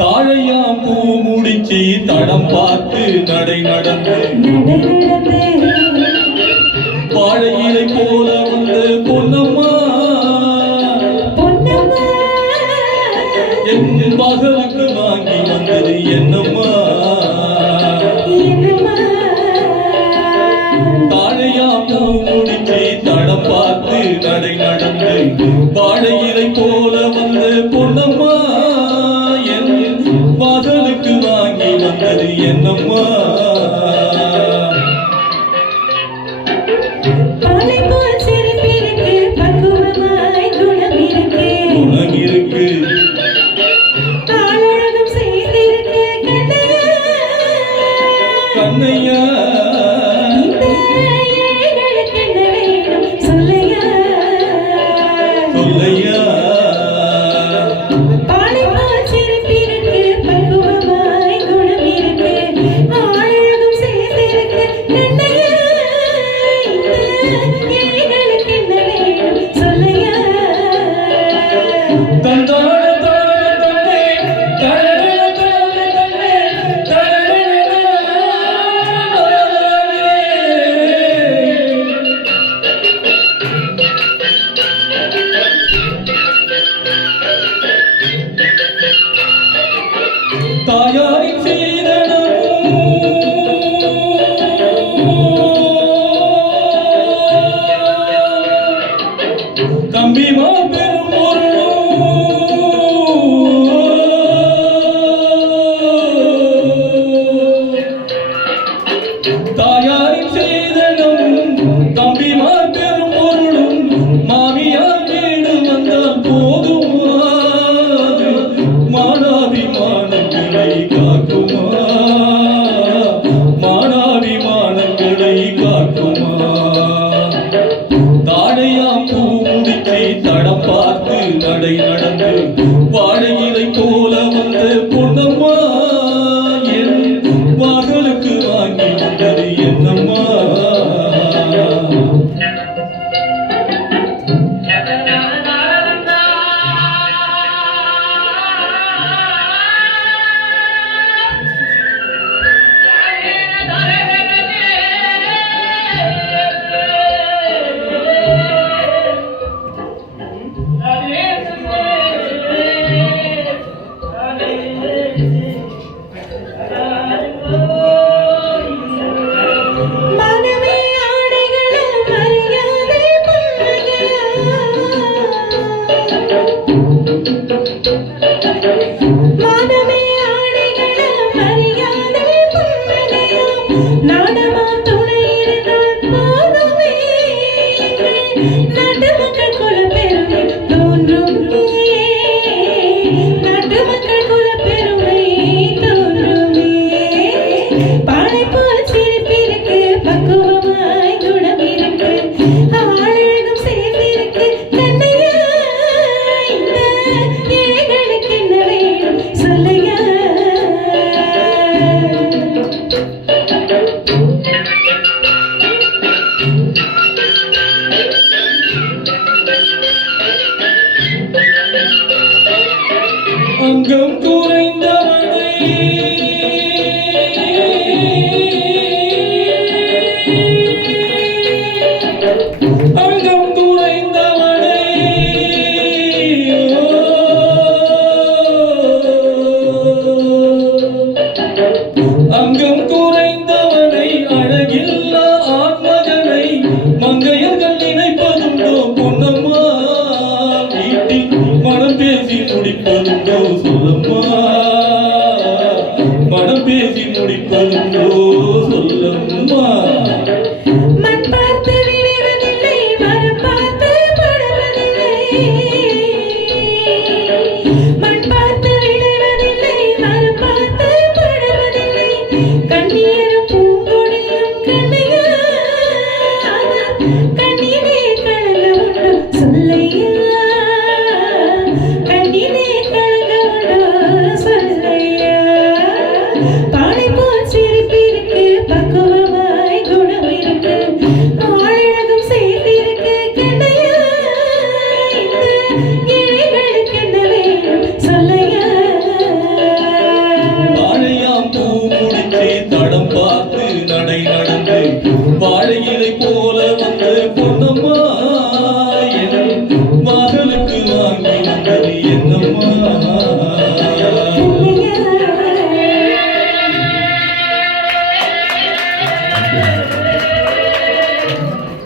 தாழையா பூ முடிச்சி தடம் பார்த்து நடை நடந்து வாழையிலை போல வந்து பொன்னம்மா என் பகலுக்கு வாங்கி வந்தது என்னம்மா தாழையா பூ முடிச்சி தடம் பார்த்து நடை நடந்து வாழையிலை போல வந்து பொன்னம்மா வாசலுக்கு வாங்கி வந்தது என்னம்மா குணம் இருக்கு கண்ணையா சொல்லையா தாயாரின் சீதனம் தம்பிமா பெரும் தாயாரின் சீதனம் தம்பிமா பெரும் பொருளும் மாமியார் வீடு வந்தால் போதும் மானாபிமானங்களை காக்குமா மானாபிமானங்களை காக்குமா தாழையா பூ முடிச்சி தடம் பார்த்து நடை நடந்து வாழையிலை போல வந்த பொன்னம்மா என் மகளுக்கு வாங்கி வந்தது என்னம்மா பேசி முடிப்பதுண்டோ சுரம்மா